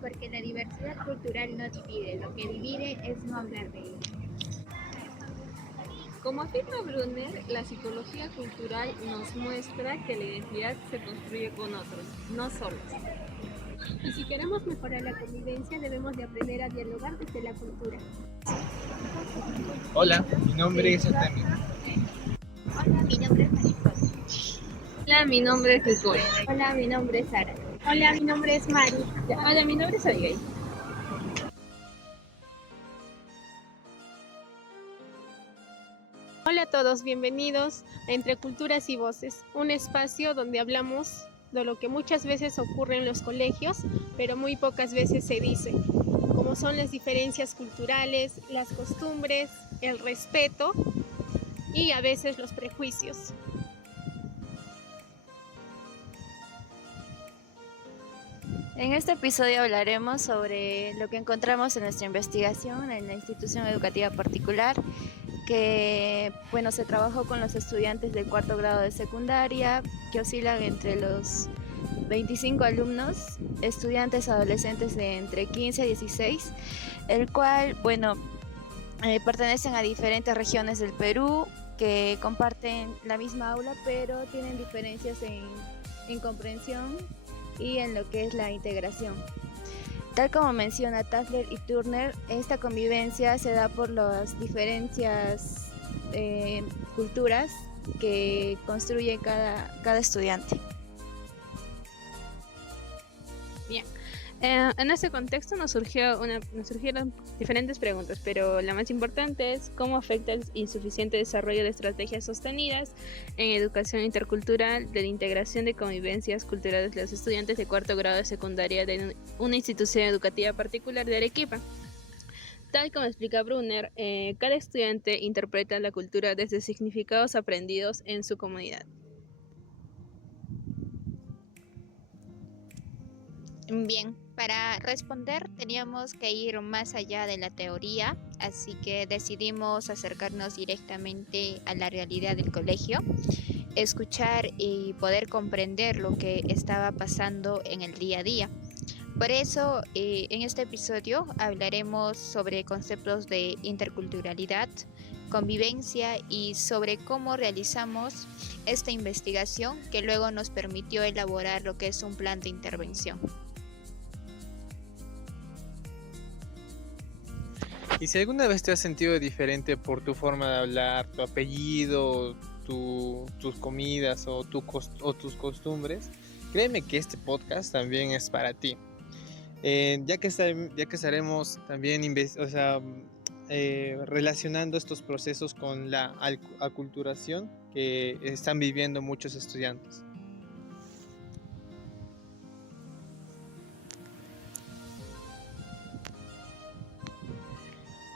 Porque la diversidad cultural no divide, lo que divide es no hablar de ella. Como afirma Brunner, la psicología cultural nos muestra que la identidad se construye con otros, no solos. Y si queremos mejorar la convivencia, debemos de aprender a dialogar desde la cultura. Hola, mi nombre es Artemio. Hola, mi nombre es Marisol. Hola, mi nombre es Nicole. Hola, mi nombre es Sara. Hola, mi nombre es Mari. Hola, mi nombre es Abigail. Hola a todos, bienvenidos a Entre Culturas y Voces, un espacio donde hablamos de lo que muchas veces ocurre en los colegios, pero muy pocas veces se dice, como son las diferencias culturales, las costumbres, el respeto y a veces los prejuicios. En este episodio hablaremos sobre lo que encontramos en nuestra investigación en la institución educativa particular, que se trabajó con los estudiantes del cuarto grado de secundaria, que oscilan entre los 25 alumnos, estudiantes adolescentes de entre 15 a 16, el cual, pertenecen a diferentes regiones del Perú, que comparten la misma aula, pero tienen diferencias en comprensión y en lo que es la integración. Tal como menciona Tasler y Turner, esta convivencia se da por las diferencias culturas que construye cada estudiante. Bien. En ese contexto nos surgieron diferentes preguntas, pero la más importante es cómo afecta el insuficiente desarrollo de estrategias sostenidas en educación intercultural de la integración de convivencias culturales de los estudiantes de cuarto grado de secundaria de una institución educativa particular de Arequipa. Tal como explica Brunner, cada estudiante interpreta la cultura desde significados aprendidos en su comunidad. Bien, para responder teníamos que ir más allá de la teoría, así que decidimos acercarnos directamente a la realidad del colegio, escuchar y poder comprender lo que estaba pasando en el día a día. Por eso, en este episodio hablaremos sobre conceptos de interculturalidad, convivencia y sobre cómo realizamos esta investigación que luego nos permitió elaborar lo que es un plan de intervención. Y si alguna vez te has sentido diferente por tu forma de hablar, tu apellido, tus comidas o tus costumbres, créeme que este podcast también es para ti. Ya que estaremos también relacionando estos procesos con la aculturación que están viviendo muchos estudiantes.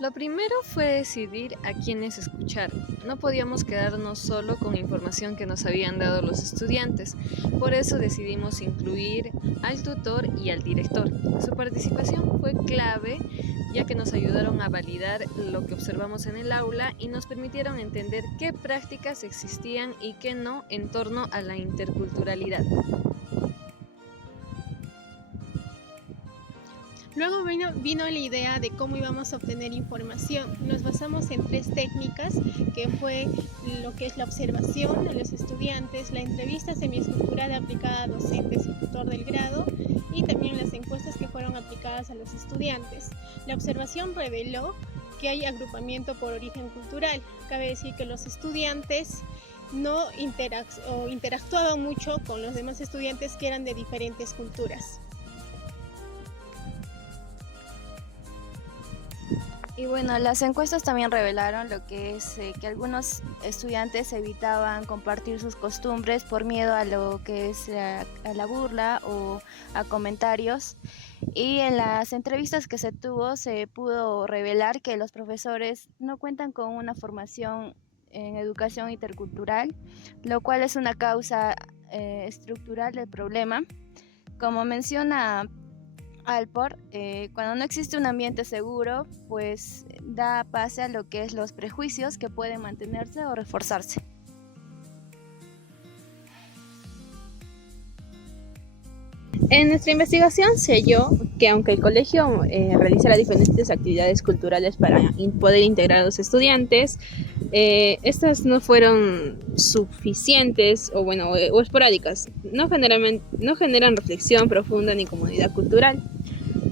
Lo primero fue decidir a quiénes escuchar. No podíamos quedarnos solo con información que nos habían dado los estudiantes. Por eso decidimos incluir al tutor y al director. Su participación fue clave, ya que nos ayudaron a validar lo que observamos en el aula y nos permitieron entender qué prácticas existían y qué no en torno a la interculturalidad. Luego vino la idea de cómo íbamos a obtener información. Nos basamos en 3 técnicas, que fue lo que es la observación de los estudiantes, la entrevista semiestructurada aplicada a docentes y tutor del grado, y también las encuestas que fueron aplicadas a los estudiantes. La observación reveló que hay agrupamiento por origen cultural. Cabe decir que los estudiantes no interactuaban mucho con los demás estudiantes que eran de diferentes culturas. Y las encuestas también revelaron lo que es que algunos estudiantes evitaban compartir sus costumbres por miedo a lo que es a la burla o a comentarios. Y en las entrevistas que se tuvo se pudo revelar que los profesores no cuentan con una formación en educación intercultural, lo cual es una causa estructural del problema. Como menciona Alport, cuando no existe un ambiente seguro, pues da pase a lo que es los prejuicios que pueden mantenerse o reforzarse. En nuestra investigación se halló que aunque el colegio realizara diferentes actividades culturales para poder integrar a los estudiantes, estas no fueron suficientes o esporádicas, no generan reflexión profunda ni comunidad cultural.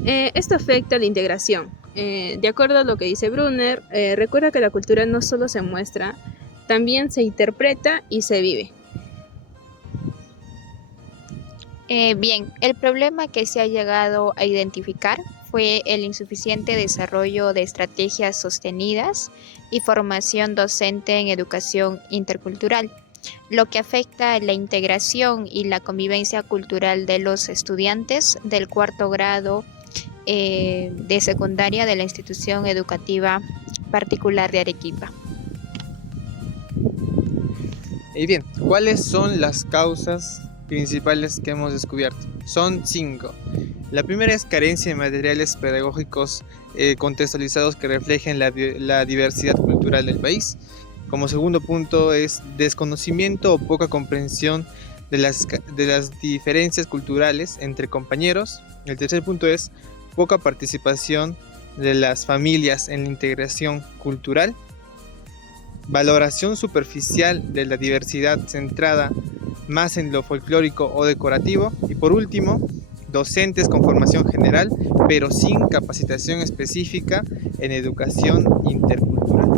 Esto afecta a la integración. De acuerdo a lo que dice Brunner, recuerda que la cultura no solo se muestra, también se interpreta y se vive. Bien, el problema que se ha llegado a identificar fue el insuficiente desarrollo de estrategias sostenidas y formación docente en educación intercultural, lo que afecta a la integración y la convivencia cultural de los estudiantes del cuarto grado de secundaria de la institución educativa particular de Arequipa. Y bien, ¿cuáles son las causas principales que hemos descubierto? Son 5. La primera es carencia de materiales pedagógicos contextualizados que reflejen la diversidad cultural del país. Como segundo punto es desconocimiento o poca comprensión de las diferencias culturales entre compañeros. El tercer punto es poca participación de las familias en la integración cultural. Valoración superficial de la diversidad centrada más en lo folclórico o decorativo. Y por último, docentes con formación general, pero sin capacitación específica en educación intercultural.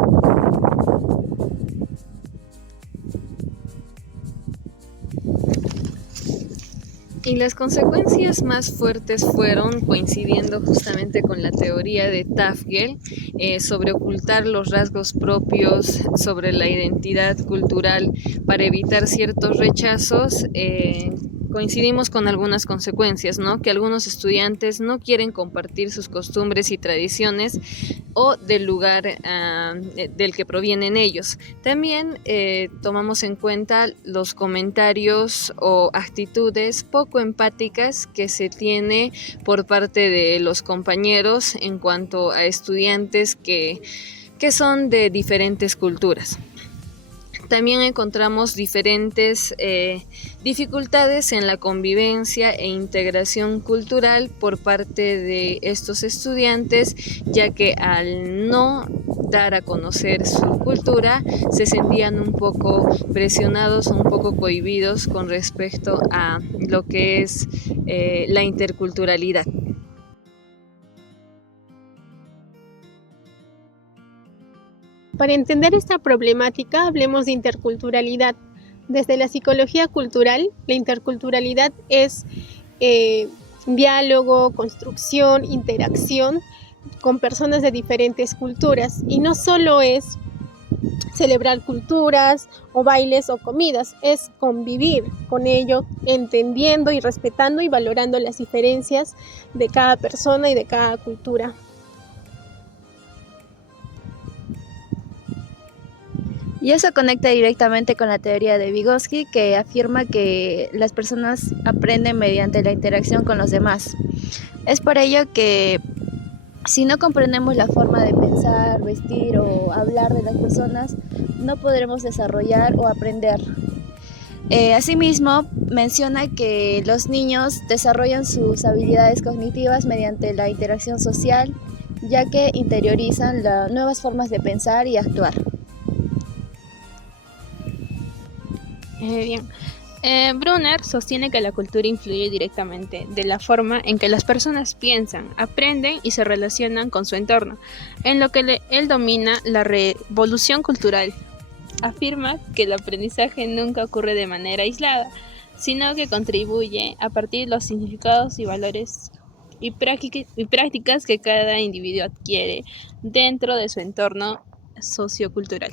Y las consecuencias más fuertes fueron, coincidiendo justamente con la teoría de Tafgel, sobre ocultar los rasgos propios, sobre la identidad cultural para evitar ciertos rechazos. Coincidimos con algunas consecuencias, ¿no? Que algunos estudiantes no quieren compartir sus costumbres y tradiciones o del lugar del que provienen ellos. También tomamos en cuenta los comentarios o actitudes poco empáticas que se tiene por parte de los compañeros en cuanto a estudiantes que son de diferentes culturas. También encontramos diferentes dificultades en la convivencia e integración cultural por parte de estos estudiantes, ya que al no dar a conocer su cultura se sentían un poco presionados, un poco cohibidos con respecto a lo que es la interculturalidad. Para entender esta problemática, hablemos de interculturalidad. Desde la psicología cultural, la interculturalidad es diálogo, construcción, interacción con personas de diferentes culturas. Y no solo es celebrar culturas o bailes o comidas, es convivir con ello, entendiendo y respetando y valorando las diferencias de cada persona y de cada cultura. Y eso conecta directamente con la teoría de Vygotsky, que afirma que las personas aprenden mediante la interacción con los demás. Es por ello que si no comprendemos la forma de pensar, vestir o hablar de las personas, no podremos desarrollar o aprender. Asimismo, menciona que los niños desarrollan sus habilidades cognitivas mediante la interacción social, ya que interiorizan las nuevas formas de pensar y actuar. Bien. Brunner sostiene que la cultura influye directamente de la forma en que las personas piensan, aprenden y se relacionan con su entorno, en lo que él domina la revolución cultural. Afirma que el aprendizaje nunca ocurre de manera aislada, sino que contribuye a partir de los significados y valores y prácticas que cada individuo adquiere dentro de su entorno sociocultural.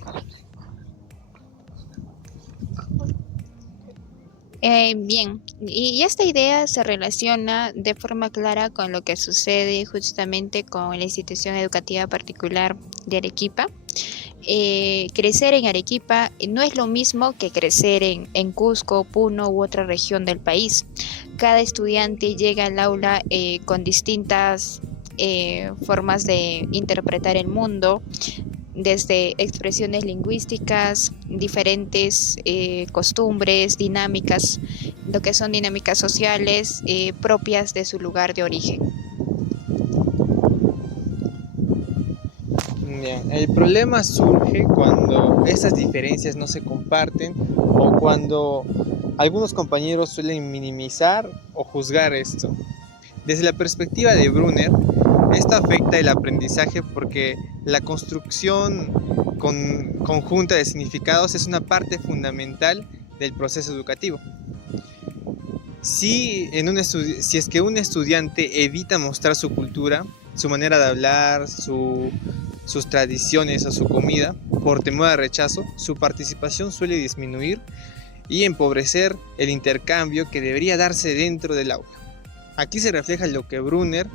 Bien, y esta idea se relaciona de forma clara con lo que sucede justamente con la institución educativa particular de Arequipa. Crecer en Arequipa no es lo mismo que crecer en Cusco, Puno u otra región del país. Cada estudiante llega al aula con distintas formas de interpretar el mundo, desde expresiones lingüísticas, diferentes costumbres, dinámicas, lo que son dinámicas sociales propias de su lugar de origen. Bien, el problema surge cuando esas diferencias no se comparten o cuando algunos compañeros suelen minimizar o juzgar esto. Desde la perspectiva de Brunner, esto afecta el aprendizaje porque la construcción conjunta de significados es una parte fundamental del proceso educativo. Si es que un estudiante evita mostrar su cultura, su manera de hablar, sus tradiciones o su comida, por temor al rechazo, su participación suele disminuir y empobrecer el intercambio que debería darse dentro del aula. Aquí se refleja lo que Brunner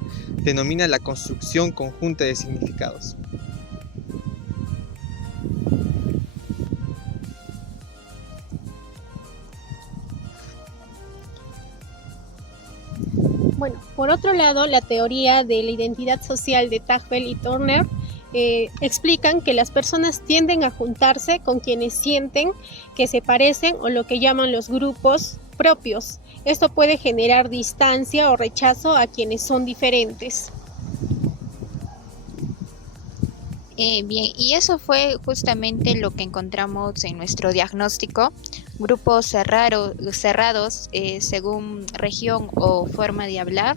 denomina la construcción conjunta de significados. Bueno, por otro lado, la teoría de la identidad social de Tafel y Turner explican que las personas tienden a juntarse con quienes sienten que se parecen o lo que llaman los grupos propios. Esto puede generar distancia o rechazo a quienes son diferentes. Bien, y eso fue justamente lo que encontramos en nuestro diagnóstico. Grupos cerrados según región o forma de hablar,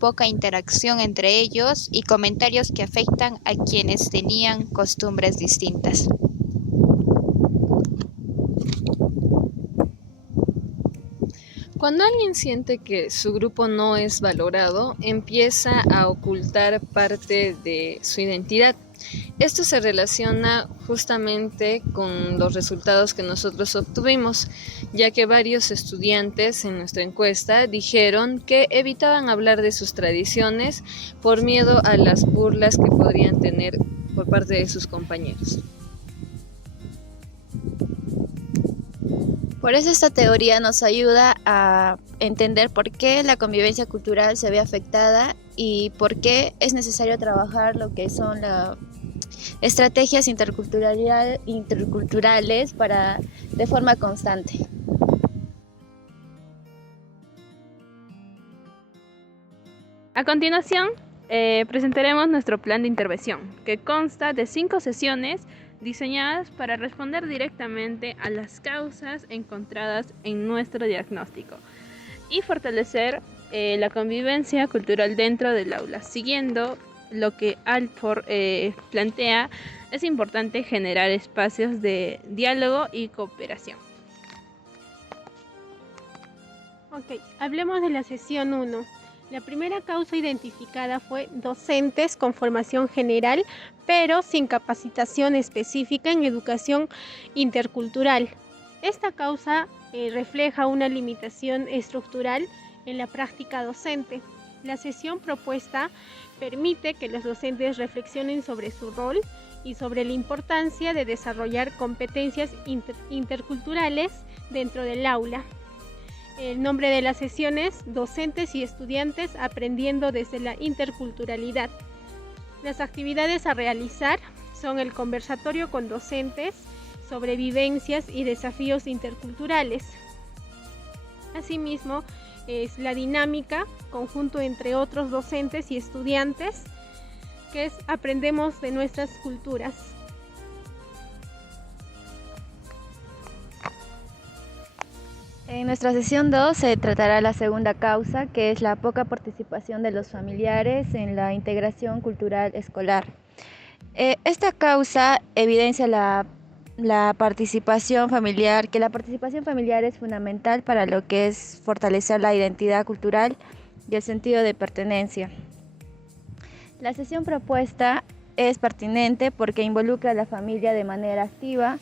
poca interacción entre ellos y comentarios que afectan a quienes tenían costumbres distintas. Cuando alguien siente que su grupo no es valorado, empieza a ocultar parte de su identidad. Esto se relaciona justamente con los resultados que nosotros obtuvimos, ya que varios estudiantes en nuestra encuesta dijeron que evitaban hablar de sus tradiciones por miedo a las burlas que podrían tener por parte de sus compañeros. Por eso esta teoría nos ayuda a entender por qué la convivencia cultural se ve afectada y por qué es necesario trabajar lo que son las estrategias interculturales de forma constante. A continuación, presentaremos nuestro plan de intervención, que consta de 5 sesiones diseñadas para responder directamente a las causas encontradas en nuestro diagnóstico y fortalecer la convivencia cultural dentro del aula. Siguiendo lo que Alford plantea, es importante generar espacios de diálogo y cooperación. Ok, hablemos de la sesión 1. La primera causa identificada fue docentes con formación general, pero sin capacitación específica en educación intercultural. Esta causa refleja una limitación estructural en la práctica docente. La sesión propuesta permite que los docentes reflexionen sobre su rol y sobre la importancia de desarrollar competencias interculturales dentro del aula. El nombre de la sesión es Docentes y Estudiantes aprendiendo desde la interculturalidad. Las actividades a realizar son el conversatorio con docentes sobre vivencias y desafíos interculturales. Asimismo, es la dinámica, conjunto entre otros docentes y estudiantes, que es Aprendemos de nuestras culturas. En nuestra sesión 2 se tratará la segunda causa, que es la poca participación de los familiares en la integración cultural escolar. Esta causa evidencia la participación familiar, que la participación familiar es fundamental para lo que es fortalecer la identidad cultural y el sentido de pertenencia. La sesión propuesta es pertinente porque involucra a la familia de manera activa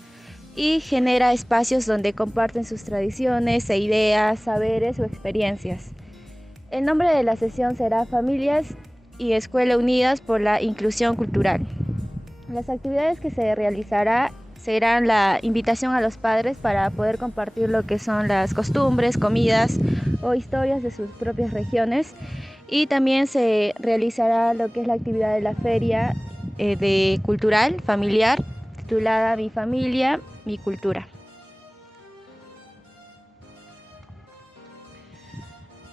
y genera espacios donde comparten sus tradiciones e ideas, saberes o experiencias. El nombre de la sesión será Familias y Escuela Unidas por la Inclusión Cultural. Las actividades que se realizará serán la invitación a los padres para poder compartir lo que son las costumbres, comidas o historias de sus propias regiones, y también se realizará lo que es la actividad de la feria de cultural familiar titulada Mi familia, mi cultura.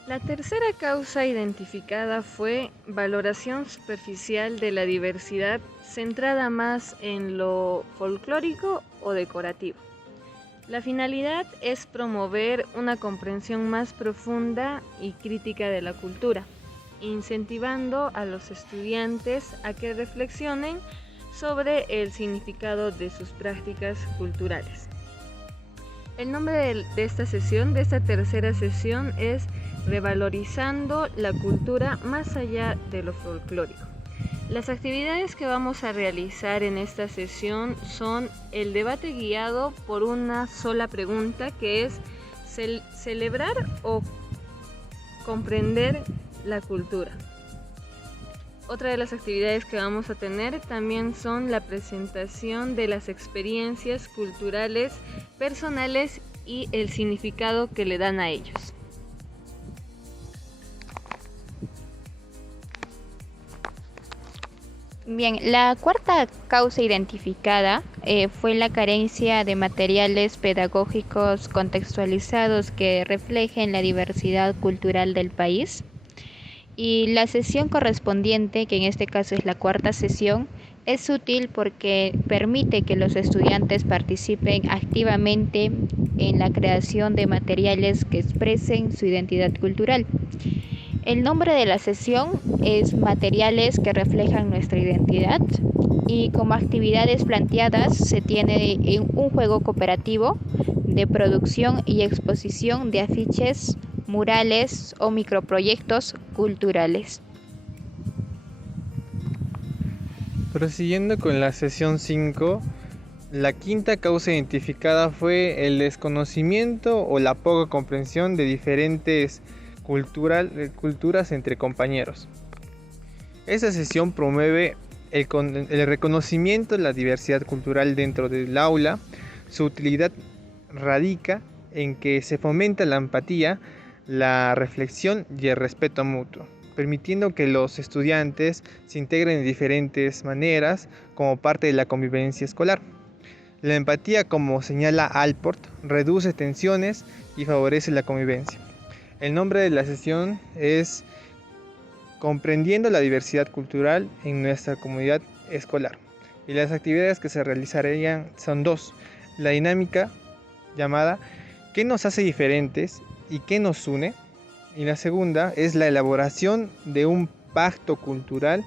La tercera causa identificada fue valoración superficial de la diversidad centrada más en lo folclórico o decorativo. La finalidad es promover una comprensión más profunda y crítica de la cultura, incentivando a los estudiantes a que reflexionen sobre el significado de sus prácticas culturales. El nombre de esta sesión, de esta tercera sesión, es Revalorizando la cultura más allá de lo folclórico. Las actividades que vamos a realizar en esta sesión son el debate guiado por una sola pregunta, que es celebrar o comprender la cultura. Otra de las actividades que vamos a tener también son la presentación de las experiencias culturales personales y el significado que le dan a ellos. Bien, la cuarta causa identificada fue la carencia de materiales pedagógicos contextualizados que reflejen la diversidad cultural del país. Y la sesión correspondiente, que en este caso es la cuarta sesión, es útil porque permite que los estudiantes participen activamente en la creación de materiales que expresen su identidad cultural. El nombre de la sesión es Materiales que reflejan nuestra identidad, y como actividades planteadas se tiene un juego cooperativo de producción y exposición de afiches, murales o microproyectos culturales. Prosiguiendo con la sesión 5, la quinta causa identificada fue el desconocimiento o la poca comprensión de diferentes culturas entre compañeros. Esta sesión promueve el reconocimiento de la diversidad cultural dentro del aula. Su utilidad radica en que se fomenta la empatía, la reflexión y el respeto mutuo, permitiendo que los estudiantes se integren de diferentes maneras como parte de la convivencia escolar. La empatía, como señala Alport, reduce tensiones y favorece la convivencia. El nombre de la sesión es Comprendiendo la diversidad cultural en nuestra comunidad escolar. Y las actividades que se realizarían son dos. La dinámica llamada ¿Qué nos hace diferentes y qué nos une? Y la segunda es la elaboración de un pacto cultural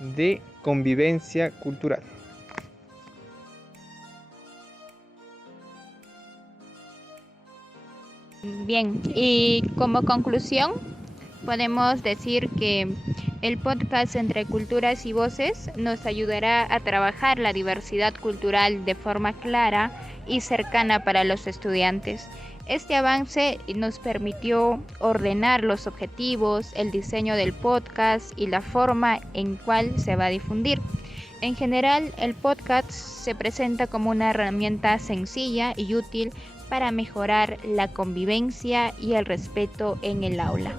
de convivencia cultural. Bien, y como conclusión, podemos decir que el podcast Entre Culturas y Voces nos ayudará a trabajar la diversidad cultural de forma clara y cercana para los estudiantes. Este avance nos permitió ordenar los objetivos, el diseño del podcast y la forma en cual se va a difundir. En general, el podcast se presenta como una herramienta sencilla y útil para mejorar la convivencia y el respeto en el aula.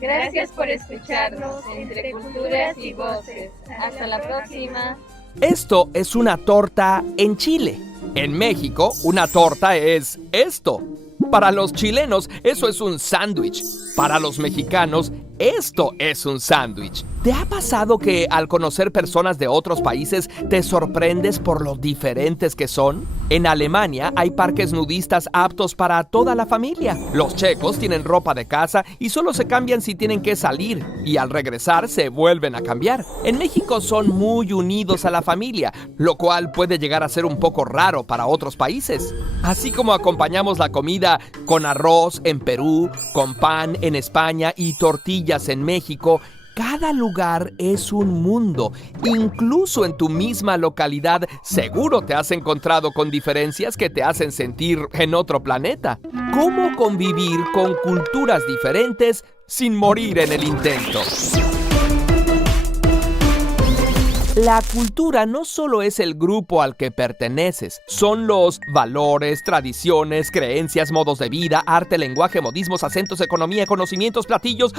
Gracias por escucharnos Entre Culturas y Voces. Hasta la próxima. Esto es una torta en Chile. En México, una torta es esto. Para los chilenos, eso es un sándwich. Para los mexicanos, esto es un sándwich. ¿Te ha pasado que al conocer personas de otros países te sorprendes por lo diferentes que son? En Alemania hay parques nudistas aptos para toda la familia. Los checos tienen ropa de casa y solo se cambian si tienen que salir, y al regresar se vuelven a cambiar. En México son muy unidos a la familia, lo cual puede llegar a ser un poco raro para otros países. Así como acompañamos la comida con arroz en Perú, con pan en España y tortillas en México, cada lugar es un mundo. Incluso en tu misma localidad, seguro te has encontrado con diferencias que te hacen sentir en otro planeta. ¿Cómo convivir con culturas diferentes sin morir en el intento? La cultura no solo es el grupo al que perteneces, son los valores, tradiciones, creencias, modos de vida, arte, lenguaje, modismos, acentos, economía, conocimientos, platillos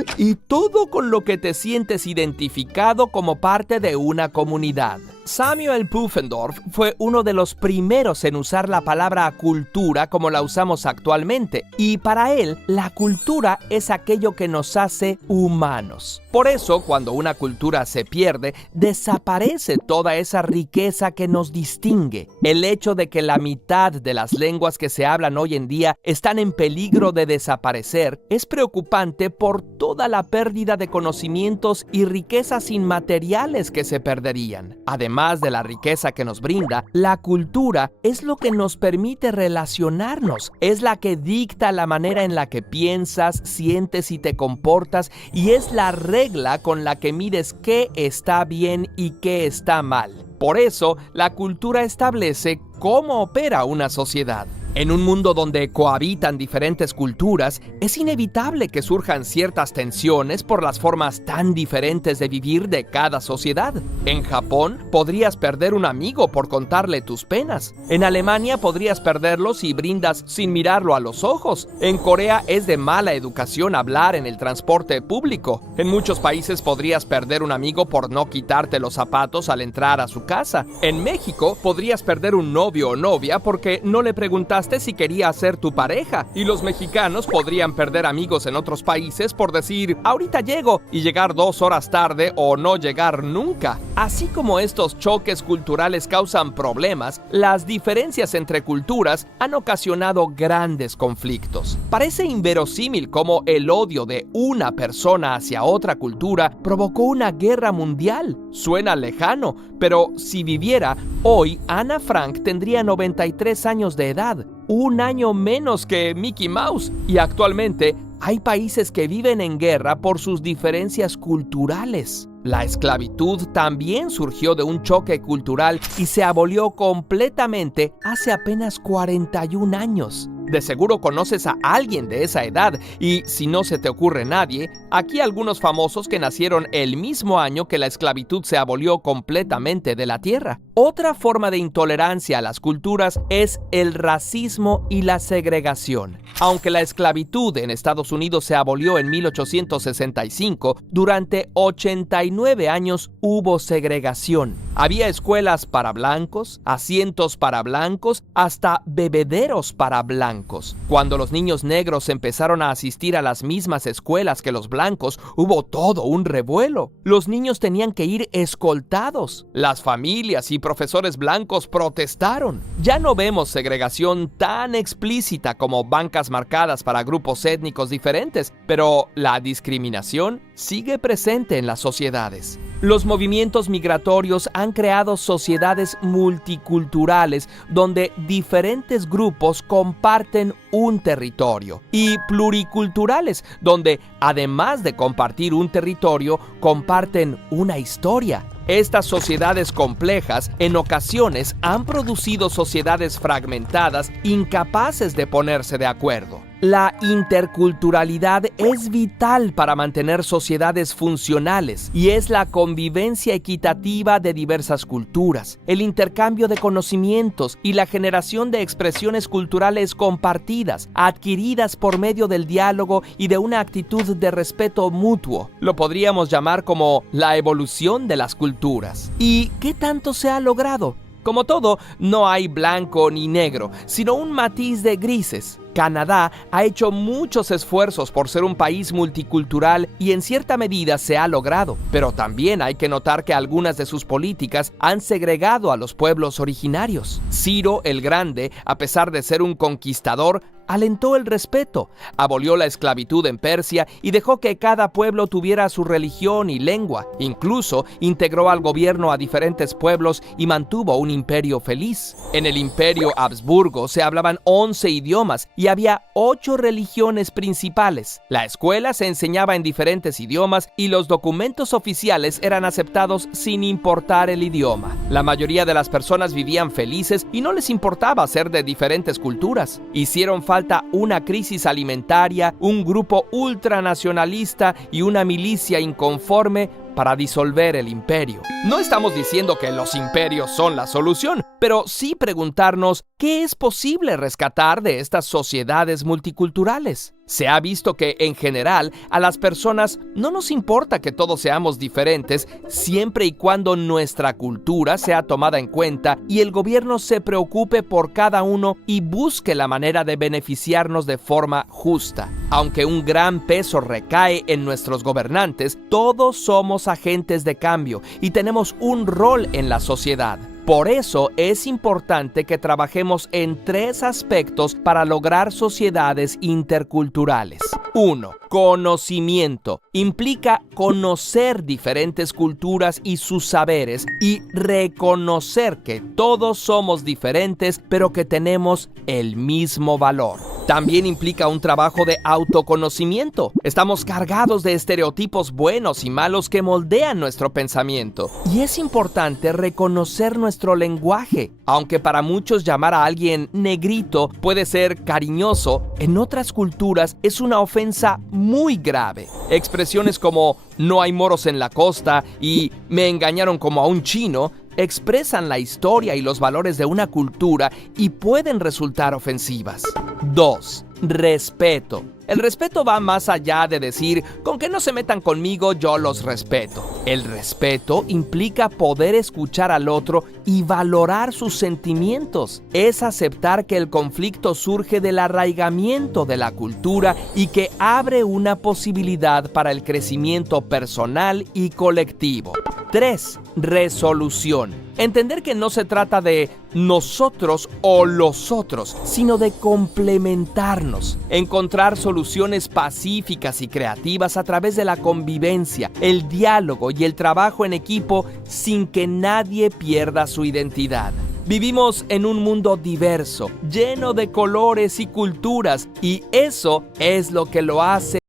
cultural y todo con lo que te sientes identificado como parte de una comunidad. Samuel Pufendorf fue uno de los primeros en usar la palabra cultura como la usamos actualmente, y para él, la cultura es aquello que nos hace humanos. Por eso, cuando una cultura se pierde, desaparece toda esa riqueza que nos distingue. El hecho de que la mitad de las lenguas que se hablan hoy en día están en peligro de desaparecer es preocupante por toda la pérdida de conocimientos y riquezas inmateriales que se perderían. Además de la riqueza que nos brinda, la cultura es lo que nos permite relacionarnos, es la que dicta la manera en la que piensas, sientes y te comportas, y es la regla con la que mides qué está bien y qué está mal. Por eso, la cultura establece cómo opera una sociedad. En un mundo donde cohabitan diferentes culturas, es inevitable que surjan ciertas tensiones por las formas tan diferentes de vivir de cada sociedad. En Japón, podrías perder un amigo por contarle tus penas. En Alemania, podrías perderlo si brindas sin mirarlo a los ojos. En Corea, es de mala educación hablar en el transporte público. En muchos países, podrías perder un amigo por no quitarte los zapatos al entrar a su casa. En México, podrías perder un novio o novia porque no le preguntaste si quería ser tu pareja, y los mexicanos podrían perder amigos en otros países por decir ahorita llego y llegar 2 horas tarde o no llegar nunca. Así como estos choques culturales causan problemas, las diferencias entre culturas han ocasionado grandes conflictos. Parece inverosímil cómo el odio de una persona hacia otra cultura provocó una guerra mundial. Suena lejano, pero si viviera hoy, Ana Frank tendría 93 años de edad, un año menos que Mickey Mouse, y actualmente hay países que viven en guerra por sus diferencias culturales. La esclavitud también surgió de un choque cultural y se abolió completamente hace apenas 41 años. De seguro conoces a alguien de esa edad, y si no se te ocurre nadie, aquí algunos famosos que nacieron el mismo año que la esclavitud se abolió completamente de la tierra. Otra forma de intolerancia a las culturas es el racismo y la segregación. Aunque la esclavitud en Estados Unidos se abolió en 1865, durante 89 años hubo segregación. Había escuelas para blancos, asientos para blancos, hasta bebederos para blancos. Cuando los niños negros empezaron a asistir a las mismas escuelas que los blancos, hubo todo un revuelo. Los niños tenían que ir escoltados. Las familias y profesores blancos protestaron. Ya no vemos segregación tan explícita como bancas marcadas para grupos étnicos diferentes, pero la discriminación sigue presente en las sociedades. Los movimientos migratorios han creado sociedades multiculturales donde diferentes grupos comparten un territorio, y pluriculturales donde, además de compartir un territorio, comparten una historia. Estas sociedades complejas en ocasiones han producido sociedades fragmentadas, incapaces de ponerse de acuerdo. La interculturalidad es vital para mantener sociedades funcionales, y es la convivencia equitativa de diversas culturas, el intercambio de conocimientos y la generación de expresiones culturales compartidas, adquiridas por medio del diálogo y de una actitud de respeto mutuo. Lo podríamos llamar como la evolución de las culturas. ¿Y qué tanto se ha logrado? Como todo, no hay blanco ni negro, sino un matiz de grises. Canadá ha hecho muchos esfuerzos por ser un país multicultural y en cierta medida se ha logrado, pero también hay que notar que algunas de sus políticas han segregado a los pueblos originarios. Ciro el Grande, a pesar de ser un conquistador, alentó el respeto, abolió la esclavitud en Persia y dejó que cada pueblo tuviera su religión y lengua. Incluso integró al gobierno a diferentes pueblos y mantuvo un imperio feliz. En el Imperio Habsburgo se hablaban 11 idiomas y había 8 religiones principales. La escuela se enseñaba en diferentes idiomas y los documentos oficiales eran aceptados sin importar el idioma. La mayoría de las personas vivían felices y no les importaba ser de diferentes culturas. Hicieron falta una crisis alimentaria, un grupo ultranacionalista y una milicia inconforme para disolver el imperio. No estamos diciendo que los imperios son la solución, pero sí preguntarnos qué es posible rescatar de estas sociedades multiculturales. Se ha visto que, en general, a las personas no nos importa que todos seamos diferentes siempre y cuando nuestra cultura sea tomada en cuenta y el gobierno se preocupe por cada uno y busque la manera de beneficiarnos de forma justa. Aunque un gran peso recae en nuestros gobernantes, todos somos agentes de cambio y tenemos un rol en la sociedad. Por eso es importante que trabajemos en 3 aspectos para lograr sociedades interculturales. 1. Conocimiento. Implica conocer diferentes culturas y sus saberes y reconocer que todos somos diferentes, pero que tenemos el mismo valor. También implica un trabajo de autoconocimiento. Estamos cargados de estereotipos buenos y malos que moldean nuestro pensamiento. Y es importante reconocer nuestro lenguaje. Aunque para muchos llamar a alguien negrito puede ser cariñoso, en otras culturas es una ofensa muy grave. Expresiones como "no hay moros en la costa" y "me engañaron como a un chino" expresan la historia y los valores de una cultura y pueden resultar ofensivas. 2. Respeto. El respeto va más allá de decir "con que no se metan conmigo, yo los respeto". El respeto implica poder escuchar al otro y valorar sus sentimientos. Es aceptar que el conflicto surge del arraigamiento de la cultura y que abre una posibilidad para el crecimiento personal y colectivo. 3. Resolución. Entender que no se trata de nosotros o los otros, sino de complementarnos. Encontrar soluciones pacíficas y creativas a través de la convivencia, el diálogo y el trabajo en equipo sin que nadie pierda su identidad. Vivimos en un mundo diverso, lleno de colores y culturas, y eso es lo que lo hace